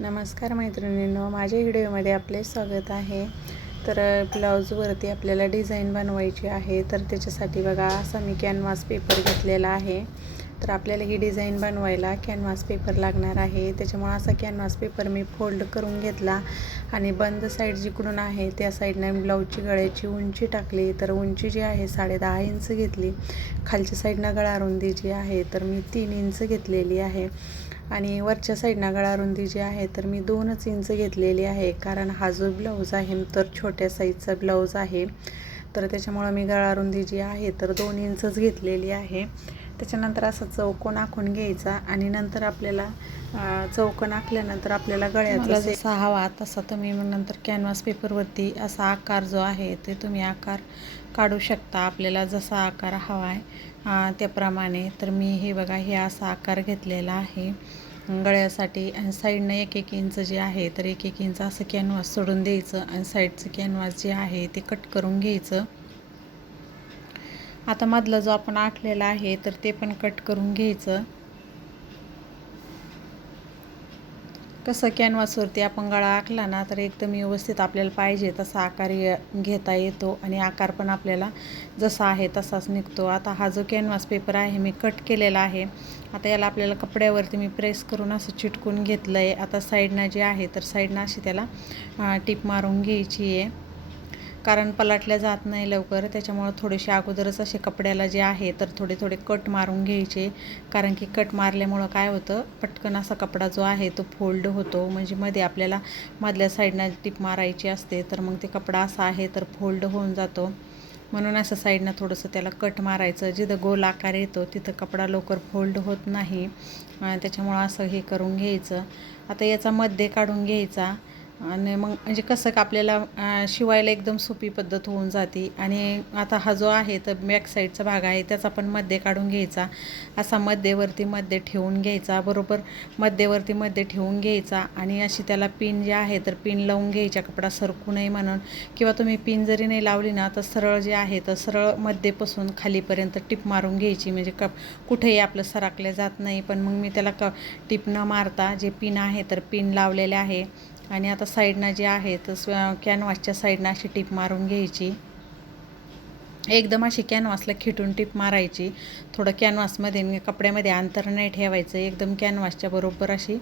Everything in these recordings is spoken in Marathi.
नमस्कार मैत्रिणींनो, माझ्या व्हिडिओमध्ये आपले स्वागत आहे. तर ब्लाऊजवरती आपल्याला डिझाईन बनवायची आहे. तर त्याच्यासाठी बघा असा मी कॅनव्हास पेपर घेतलेला आहे. तर आपल्याला ही डिझाईन बनवायला कॅनव्हास पेपर लागणार आहे. त्याच्यामुळे असा कॅनव्हास पेपर मी फोल्ड करून घेतला आणि बंद साईड जिकडून आहे त्या साईडनं ब्लाऊजची गळ्याची उंची टाकली. तर उंची जी आहे 10.5 इंच घेतली. खालच्या साईडनं गळा रुंदी जी आहे तर मी 3 इंच घेतलेली आहे आणि वरच्या साईडनं गळा रुंदी जी आहे तर मी 2 इंच घेतलेली आहे. कारण हा जो ब्लाऊज आहे तर छोट्या साईजचा ब्लाऊज आहे, तर त्याच्यामुळं मी गळा रुंदी जी आहे तर 2 इंचच घेतलेली आहे. त्याच्यानंतर असा चौकोन आखून घ्यायचा आणि नंतर आपल्याला चौकोन आखल्यानंतर आपल्याला गळ्याचा जसा हवा तसा तुम्ही मग नंतर कॅनव्हास पेपरवरती असा आकार जो आहे ते तुम्ही आकार काढू शकता. आपल्याला जसा आकार हवा आहे त्याप्रमाणे. तर मी हे बघा हे असा आकार घेतलेला आहे गळ्यासाठी आणि साईडनं 1-1 इंच जे आहे तर 1-1 इंच असं कॅनव्हास सोडून द्यायचं आणि साईडचं कॅनव्हास जे आहे ते कट करून घ्यायचं. आता मधलं जो आपण आखलेला आहे तर ते पण कट करून घ्यायचं. कसं कॅनव्हासवरती आपण गळा आखला ना तर एकदम व्यवस्थित आपल्याला पाहिजे तसा आकार घेता येतो आणि आकार पण आपल्याला जसा आहे तसाच निघतो. आता हा जो कॅनव्हास पेपर आहे मी कट केलेला आहे. आता याला आपल्याला कपड्यावरती मी प्रेस करून असं चिटकून घेतलं आहे. आता साईडनं जे आहे तर साईडनं अशी त्याला टिप मारून घ्यायची आहे, कारण पलटल्या जात नाही लवकर. त्याच्यामुळं थोडेसे अगोदरच असे कपड्याला जे आहे तर थोडे थोडे कट मारून घ्यायचे, कारण की कट मारल्यामुळं काय होतं पटकन असा कपडा जो आहे तो फोल्ड होतो. म्हणजे मध्ये आपल्याला मधल्या साईडनं टिप मारायची असते तर मग ते कपडा असा आहे तर फोल्ड होऊन जातो. म्हणून असं साईडनं थोडंसं त्याला कट मारायचं. जिथं गोल आकार येतो तिथं कपडा लवकर फोल्ड होत नाही. त्याच्यामुळं असं हे करून घ्यायचं. आता याचा मध्ये काढून घ्यायचा आणि मग म्हणजे कसं का आपल्याला शिवायला एकदम सोपी पद्धत होऊन जाते. आणि आता हा जो आहे तर बॅक साईडचा भाग आहे त्याचा पण मध्ये काढून घ्यायचा. असा मध्येवरती मध्ये ठेवून घ्यायचा, बरोबर मध्येवरती मध्ये ठेवून घ्यायचा आणि अशी त्याला पिन जे आहे तर पिन लावून घ्यायच्या, कपडा सरकू नये म्हणून. किंवा तुम्ही पिन जरी नाही लावली ना तर सरळ जे आहे तर सरळ मध्येपासून खालीपर्यंत टिप मारून घ्यायची, म्हणजे कुठेही आपलं सरकल्या जात नाही. पण मग मी त्याला टिप न मारता जे पिन आहे तर पिन लावलेले आहे. आणि आता साईडनं जे आहे तर कॅनव्हासच्या साईडनं अशी टिप मारून घ्यायची. एकदम अशी कॅनव्हासला खिटून टिप मारायची. थोडं कॅनव्हासमध्ये कपड्यामध्ये अंतर नाही ठेवायचं. एकदम कॅनव्हासच्या बरोबर अशी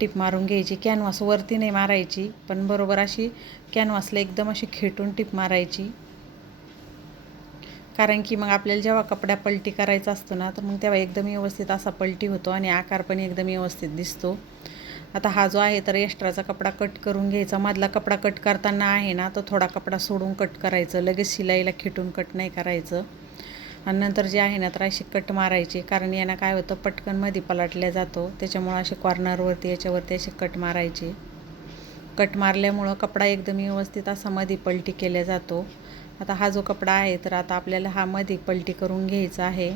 टिप मारून घ्यायची. कॅनव्हासवरती नाही मारायची, पण बरोबर अशी कॅनव्हासला एकदम अशी खिटून टिप मारायची. कारण की मग आपल्याला जेव्हा कपड्या पलटी करायचा असतो ना तर मग तेव्हा एकदम व्यवस्थित असा पलटी होतो आणि आकार पण एकदम व्यवस्थित दिसतो. आता हा जो आहे तर एक्स्ट्राचा कपडा कट करून घ्यायचा. मधला कपडा कट करताना आहे ना तो थोडा कपडा सोडून कट करायचं, लगेच शिलाईला खिटून कट नाही करायचं. आणि नंतर जे आहे ना तर अशी कट मारायची, कारण यानं काय होतं पटकन मध्ये पलटल्या जातो. त्याच्यामुळं असे कॉर्नरवरती याच्यावरती असे कट मारायचे. कट मारल्यामुळं कपडा एकदम व्यवस्थित असा मध्ये पलटी केला जातो. आता हा जो कपडा आहे तर आता आपल्याला हा मध्ये पलटी करून घ्यायचा आहे.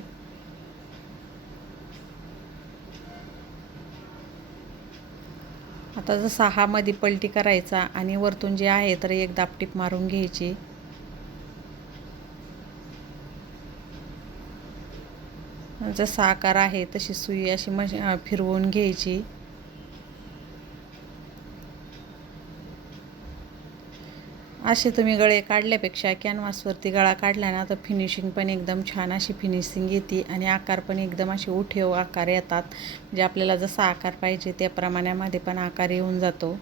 आता जसा हा मध्ये पलटी करायचा आणि वरतून जे आहे तर एक दाबटीप मारून घ्यायची. जसा आकार आहे तशी सुई अशी फिरवून घ्यायची. असे तुम्ही गळे काढल्यापेक्षा कॅनव्हासवरती गळा काढला ना तर फिनिशिंग पण एकदम छान अशी फिनिशिंग येते आणि आकार पण एकदम असे उठेव आकार येतात. म्हणजे आपल्याला जसा आकार पाहिजे त्या प्रमाणामध्ये पण आकार येऊन जातो.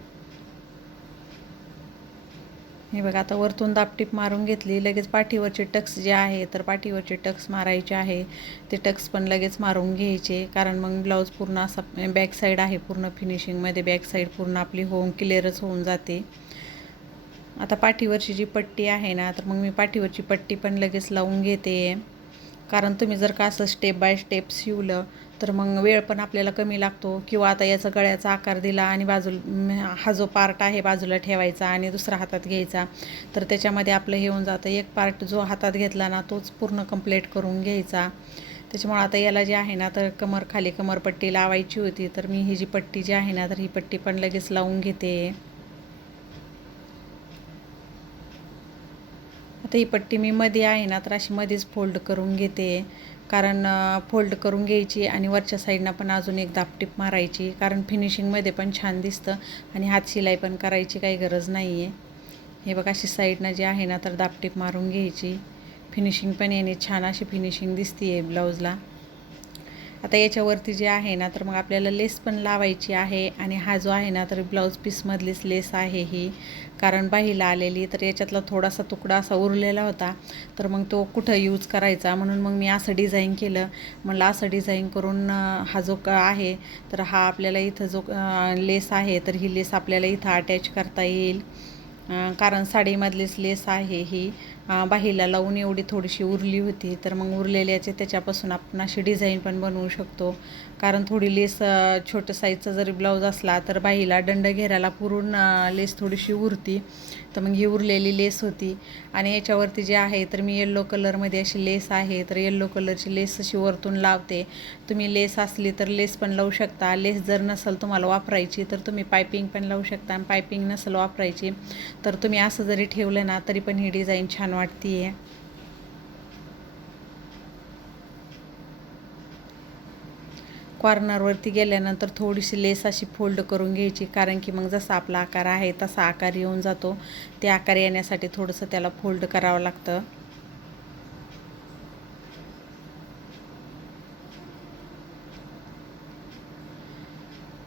हे बघा आता वरतून दाबटीप मारून घेतली. लगेच पाठीवरचे टक्स जे आहे तर पाठीवरचे टक्स मारायचे आहे. ते टक्स पण लगेच मारून घ्यायचे, कारण मग ब्लाऊज पूर्ण असा बॅक साईड आहे पूर्ण फिनिशिंगमध्ये बॅक साईड पूर्ण आपली होऊन क्लिअरच होऊन जाते. आता पाठीवरची जी पट्टी आहे ना तर मग मी पाठीवरची पट्टी पण लगेच लावून घेते. कारण तुम्ही जर का असं स्टेप बाय स्टेप शिवलं तर मग वेळ पण आपल्याला कमी लागतो. किंवा आता याचा गळ्याचा आकार दिला आणि हा जो पार्ट आहे बाजूला ठेवायचा आणि दुसरा हातात घ्यायचा, तर त्याच्यामध्ये आपलं हे होऊन जातं. एक पार्ट जो हातात घेतला ना तोच पूर्ण कंप्लीट करून घ्यायचा. त्याच्यामुळे आता याला जे आहे ना तर खाली कमरपट्टी लावायची होती, तर मी ही जी पट्टी जी आहे ना तर ही पट्टी पण लगेच लावून घेते. आता ही पट्टी मी मध्ये आहे ना तर अशी मध्येच फोल्ड करून घेते. कारण फोल्ड करून घ्यायची आणि वरच्या साईडनं पण अजून एक दाबटीप मारायची, कारण फिनिशिंगमध्ये पण छान दिसतं आणि हात शिलाई पण करायची काही गरज नाही आहे. हे बघा अशी साईडनं जे आहे ना तर दाबटीप मारून घ्यायची. फिनिशिंग पण याने छान अशी फिनिशिंग दिसते आहे ब्लाऊजला. आता याच्यावरती जे आहे ना तर मग आपल्याला लेस पण लावायची आहे आणि हा जो आहे ना तर ब्लाऊज पीसमधलीच लेस आहे ही, कारण बाहीला आलेली. तर याच्यातला थोडासा तुकडा असा उरलेला होता, तर मग तो कुठं यूज करायचा म्हणून मग मी असं डिझाईन केलं. म्हणलं असं डिझाईन करून हा जो आहे तर हा आपल्याला इथं जो लेस आहे तर ही लेस आपल्याला इथं अटॅच करता येईल, कारण साडीमधलीच लेस आहे ही. बाहीला लावून एवढी थोडीशी उरली होती, तर मग उरलेल्याचे त्याच्यापासून आपण अशी डिझाईन पण बनवू शकतो. कारण थोडी लेस छोटं साईजचा जरी ब्लाऊज असला तर बाहीला दंड घेरायला पुरून लेस थोडीशी उरती, तर मग ही उरलेली लेस होती. आणि याच्यावरती जे आहे तर मी येल्लो कलरमध्ये अशी लेस आहे, तर येल्लो कलरची लेस अशी वरतून लावते. तुम्ही लेस असली तर लेस पण लावू शकता. लेस जर नसेल तुम्हाला वापरायची तर तुम्ही पायपिंग पण लावू शकता. आणि पायपिंग नसेल वापरायची तर तुम्ही असं जरी ठेवलं ना तरी पण ही डिझाईन छान वाटते आहे. कॉर्नरवरती गेल्यानंतर थोडीशी लेस अशी फोल्ड करून घ्यायची, कारण की मग जसा आपला आकार आहे तसा आकार येऊन जातो. ते आकार येण्यासाठी थोडंसं त्याला फोल्ड करावं लागतं.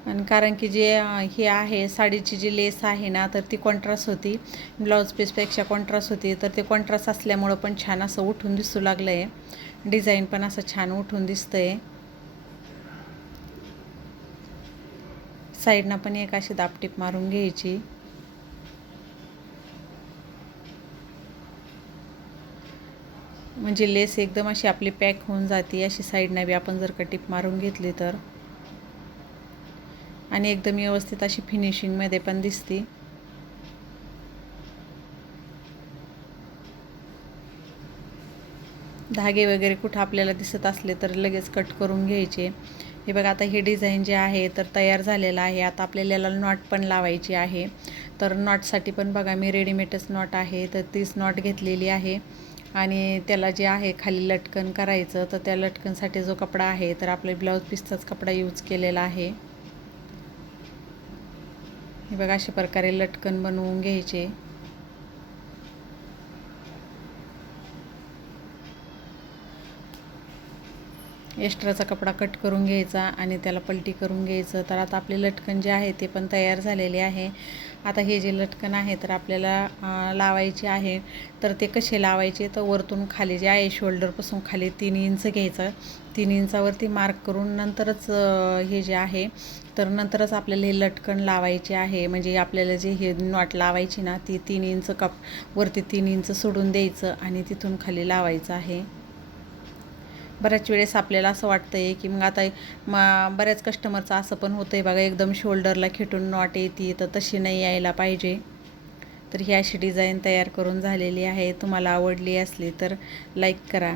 आणि कारण की जे हे आहे साडीची जी लेस आहे ना तर ती कॉन्ट्रास्ट होती, ब्लाऊज पीसपेक्षा कॉन्ट्रास्ट होती. तर ते कॉन्ट्रास्ट असल्यामुळं पण छान असं उठून दिसू लागलं आहे. डिझाईन पण असं छान उठून दिसतं आहे. साईडनं पण एक अशी दाबटीप मारून घ्यायची. म्हणजे लेस एकदम अशी आपली पॅक होऊन जाते. अशी साईडनं बी आपण जर का टीप मारून घेतली तर, आणि एकदम व्यवस्थित अशी फिनिशिंगमध्ये पण दिसते. धागे वगैरे कुठं आपल्याला दिसत असले तर लगेच कट करून घ्यायचे. हे बघा आता हे डिझाईन जे आहे तर तयार झालेलं आहे. आता आपल्याला नॉट पण लावायची आहे. तर नॉटसाठी पण बघा मी रेडीमेडच नॉट आहे तर तीच नॉट घेतलेली आहे. आणि त्याला जे आहे खाली लटकन करायचं, तर त्या लटकनसाठी जो कपडा आहे तर आपल्या ब्लाऊज पीसचाच कपडा यूज केलेला आहे. हे बघा अशा प्रकारे लटकन बनवून घ्यायचे. एक्स्ट्राचा कपडा कट करून घ्यायचा आणि त्याला पलटी करून घ्यायचं. तर आता आपले लटकन जे आहे ते पण तयार झालेले आहे. आता हे जे लटकन आहे तर आपल्याला लावायचे आहे. तर ते कसे लावायचे, तर वरतून खाली जे आहे शोल्डरपासून खाली 3 इंच घ्यायचं. 3 इंचावरती मार्क करून नंतरच हे जे आहे तर नंतरच आपल्याला हे लटकन लावायचे आहे. म्हणजे आपल्याला जे हे नॉट लावायची ना ती 3 इंच वरती 3 इंच सोडून द्यायचं आणि तिथून खाली लावायचं आहे. बऱ्याच वेळेस आपल्याला असं वाटतं आहे की मग आता बऱ्याच कस्टमरचं असं पण होतं आहे बघा, एकदम शोल्डरला खेटून नॉट येते, तर तशी नाही यायला पाहिजे. तर ही अशी डिझाईन तयार करून झालेली आहे. तुम्हाला आवडली असली तर लाईक करा.